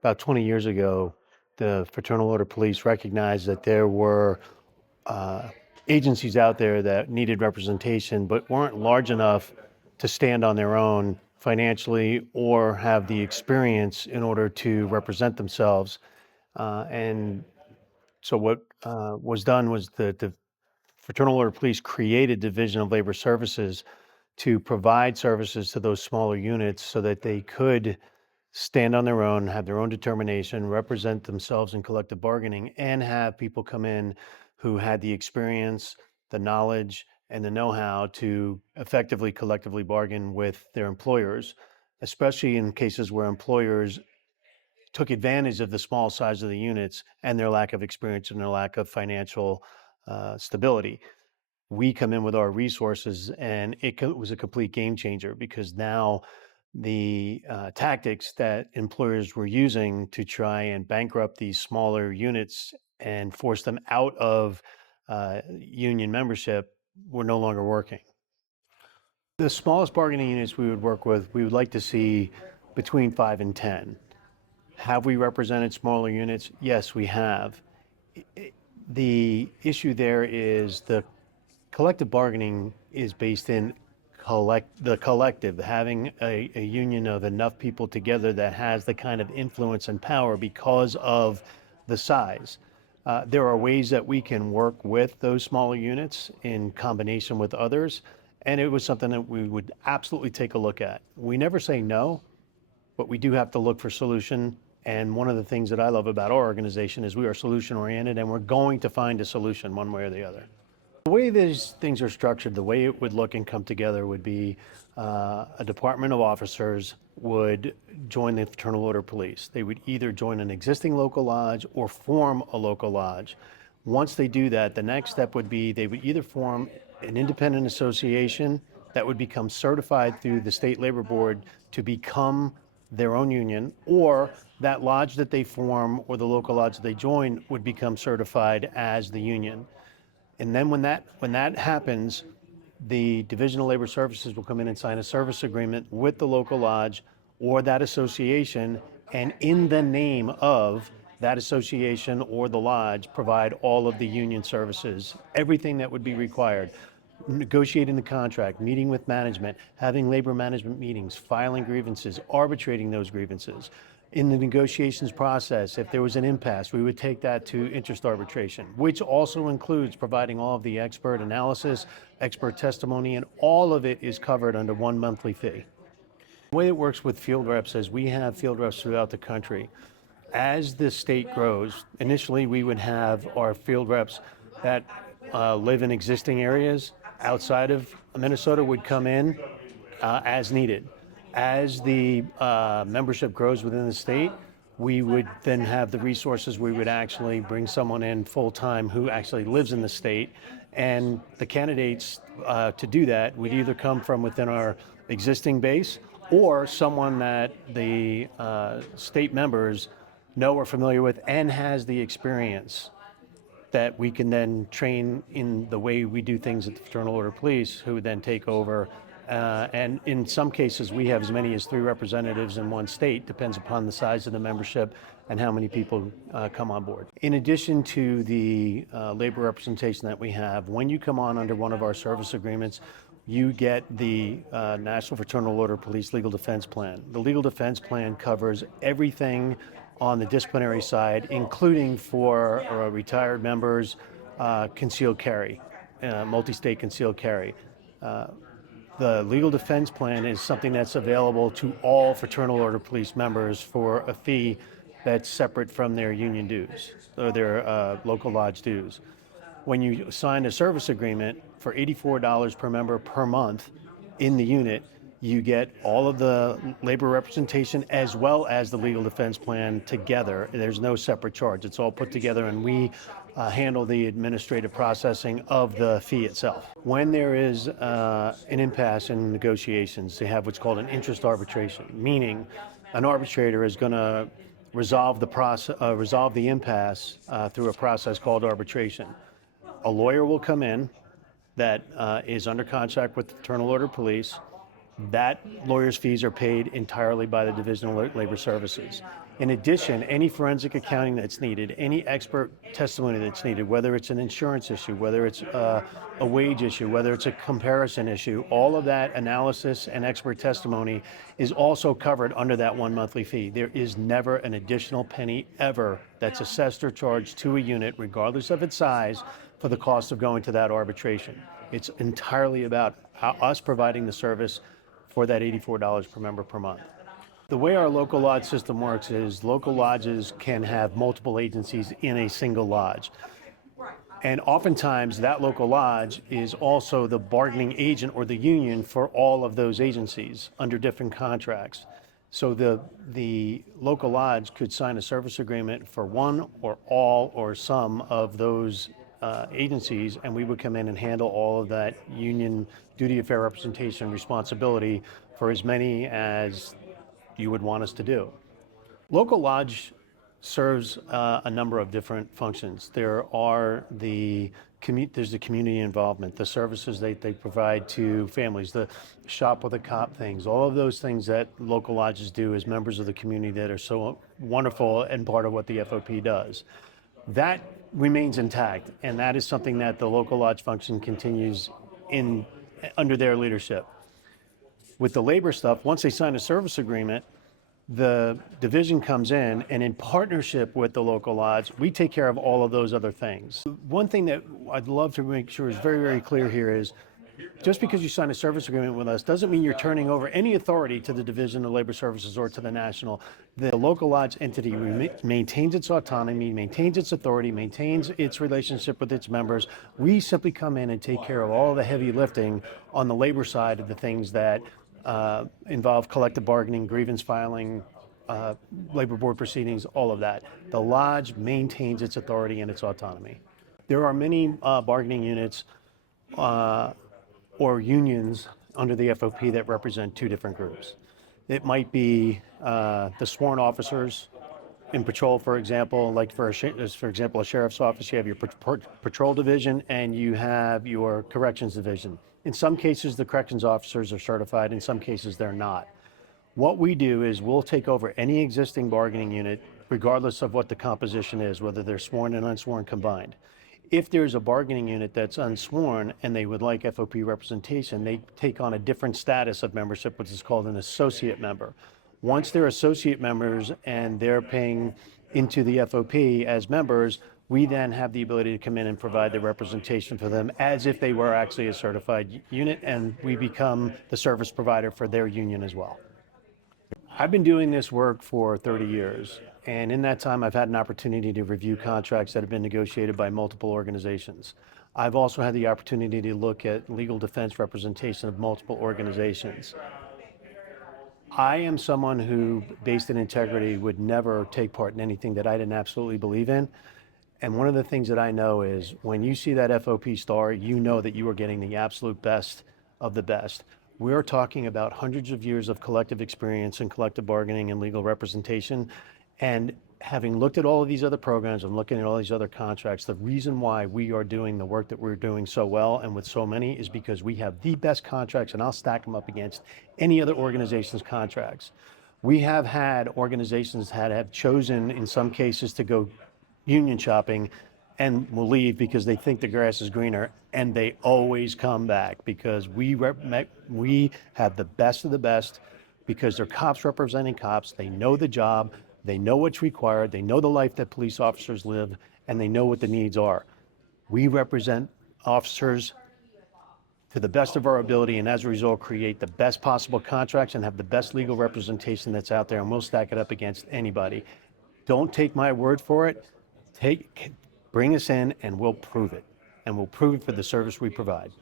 About 20 years ago, the Fraternal Order Police recognized that there were uh, agencies out there that needed representation but weren't large enough to stand on their own financially or have the experience in order to represent themselves. And so what was done was the Fraternal Order Police created Division of Labor Services to provide services to those smaller units so that they could stand on their own, have their own determination, represent themselves in collective bargaining, and have people come in who had the experience, the knowledge, and the know-how to effectively collectively bargain with their employers, especially in cases where employers took advantage of the small size of the units and their lack of experience and their lack of financial stability. We come in with our resources, and it was a complete game changer because now the tactics that employers were using to try and bankrupt these smaller units and force them out of union membership were no longer working. The smallest bargaining units we would work with, we would like to see between 5 and 10. Have we represented smaller units? Yes, we have. The issue there is the collective bargaining is based in the collective, having a union of enough people together that has the kind of influence and power because of the size. There are ways that we can work with those smaller units in combination with others, and it was something that we would absolutely take a look at. We never say no, but we do have to look for solution. And one of the things that I love about our organization is we are solution oriented, and we're going to find a solution one way or the other. The way these things are structured, the way it would look and come together would be a department of officers would join the Fraternal Order Police. They would either join an existing local lodge or form a local lodge. Once they do that, the next step would be they would either form an independent association that would become certified through the state labor board to become their own union, or that lodge that they form or the local lodge that they join would become certified as the union. And then when that happens, the Division of Labor Services will come in and sign a service agreement with the local lodge or that association, and in the name of that association or the lodge, provide all of the union services, everything that would be required. Negotiating the contract, meeting with management, having labor management meetings, filing grievances, arbitrating those grievances. In the negotiations process, if there was an impasse, we would take that to interest arbitration, which also includes providing all of the expert analysis, expert testimony, and all of it is covered under one monthly fee. The way it works with field reps is we have field reps throughout the country. As the state grows, initially we would have our field reps that live in existing areas outside of Minnesota would come in as needed. As the membership grows within the state, we would then have the resources. We would actually bring someone in full time who actually lives in the state. And the candidates to do that would either come from within our existing base or someone that the state members know or familiar with and has the experience that we can then train in the way we do things at the Fraternal Order Police, who would then take over. And in some cases, we have as many as 3 representatives in one state, depends upon the size of the membership and how many people come on board. In addition to the labor representation that we have, when you come on under one of our service agreements, you get the National Fraternal Order Police Legal Defense Plan. The Legal Defense Plan covers everything on the disciplinary side, including for retired members, concealed carry, multi-state concealed carry. The legal defense plan is something that's available to all Fraternal Order Police members for a fee that's separate from their union dues or their local lodge dues. When you sign a service agreement for $84 per member per month in the unit, you get all of the labor representation as well as the legal defense plan together. There's no separate charge. It's all put together, and we handle the administrative processing of the fee itself. When there is an impasse in negotiations, they have what's called an interest arbitration, meaning an arbitrator is going to resolve the impasse through a process called arbitration. A lawyer will come in that is under contract with the Fraternal Order Police. That lawyer's fees are paid entirely by the Division of Labor Services. In addition, any forensic accounting that's needed, any expert testimony that's needed, whether it's an insurance issue, whether it's a wage issue, whether it's a comparison issue, all of that analysis and expert testimony is also covered under that 1 monthly fee. There is never an additional penny ever that's assessed or charged to a unit, regardless of its size, for the cost of going to that arbitration. It's entirely about us providing the service for that $84 per member per month. The way our local lodge system works is local lodges can have multiple agencies in a single lodge. And oftentimes that local lodge is also the bargaining agent or the union for all of those agencies under different contracts. So the local lodge could sign a service agreement for one or all or some of those agencies, and we would come in and handle all of that union duty of fair representation responsibility for as many as you would want us to do. Local lodge serves a number of different functions. There's the community involvement, the services they provide to families, the shop with a cop things, all of those things that local lodges do as members of the community that are so wonderful and part of what the FOP does. That remains intact, and that is something that the local lodge function continues under their leadership. With the labor stuff, once they sign a service agreement, the division comes in, and in partnership with the local lodge, we take care of all of those other things. One thing that I'd love to make sure is very, very clear here is just because you sign a service agreement with us doesn't mean you're turning over any authority to the Division of Labor Services or to the national. The local lodge entity maintains its autonomy, maintains its authority, maintains its relationship with its members. We simply come in and take care of all the heavy lifting on the labor side of the things that involve collective bargaining, grievance filing, labor board proceedings, all of that. The lodge maintains its authority and its autonomy. There are many bargaining units or unions under the FOP that represent two different groups. It might be the sworn officers in patrol, for example, like for example, a sheriff's office, you have your patrol division and you have your corrections division. In some cases, the corrections officers are certified. In some cases, they're not. What we do is we'll take over any existing bargaining unit, regardless of what the composition is, whether they're sworn and unsworn combined. If there's a bargaining unit that's unsworn and they would like FOP representation, they take on a different status of membership, which is called an associate member. Once they're associate members and they're paying into the FOP as members, we then have the ability to come in and provide the representation for them as if they were actually a certified unit, and we become the service provider for their union as well. I've been doing this work for 30 years, and in that time I've had an opportunity to review contracts that have been negotiated by multiple organizations. I've also had the opportunity to look at legal defense representation of multiple organizations. I am someone who, based in integrity, would never take part in anything that I didn't absolutely believe in. And one of the things that I know is when you see that FOP star, you know that you are getting the absolute best of the best. We're talking about hundreds of years of collective experience in collective bargaining and legal representation. And having looked at all of these other programs and looking at all these other contracts, the reason why we are doing the work that we're doing so well and with so many is because we have the best contracts, and I'll stack them up against any other organization's contracts. We have had organizations that have chosen, in some cases, to go union shopping and will leave because they think the grass is greener, and they always come back because we have the best of the best because they're cops representing cops. They know the job, they know what's required, they know the life that police officers live, and they know what the needs are. We represent officers to the best of our ability, and as a result create the best possible contracts and have the best legal representation that's out there, and we'll stack it up against anybody. Don't take my word for it. Bring us in and we'll prove it. And we'll prove it for the service we provide.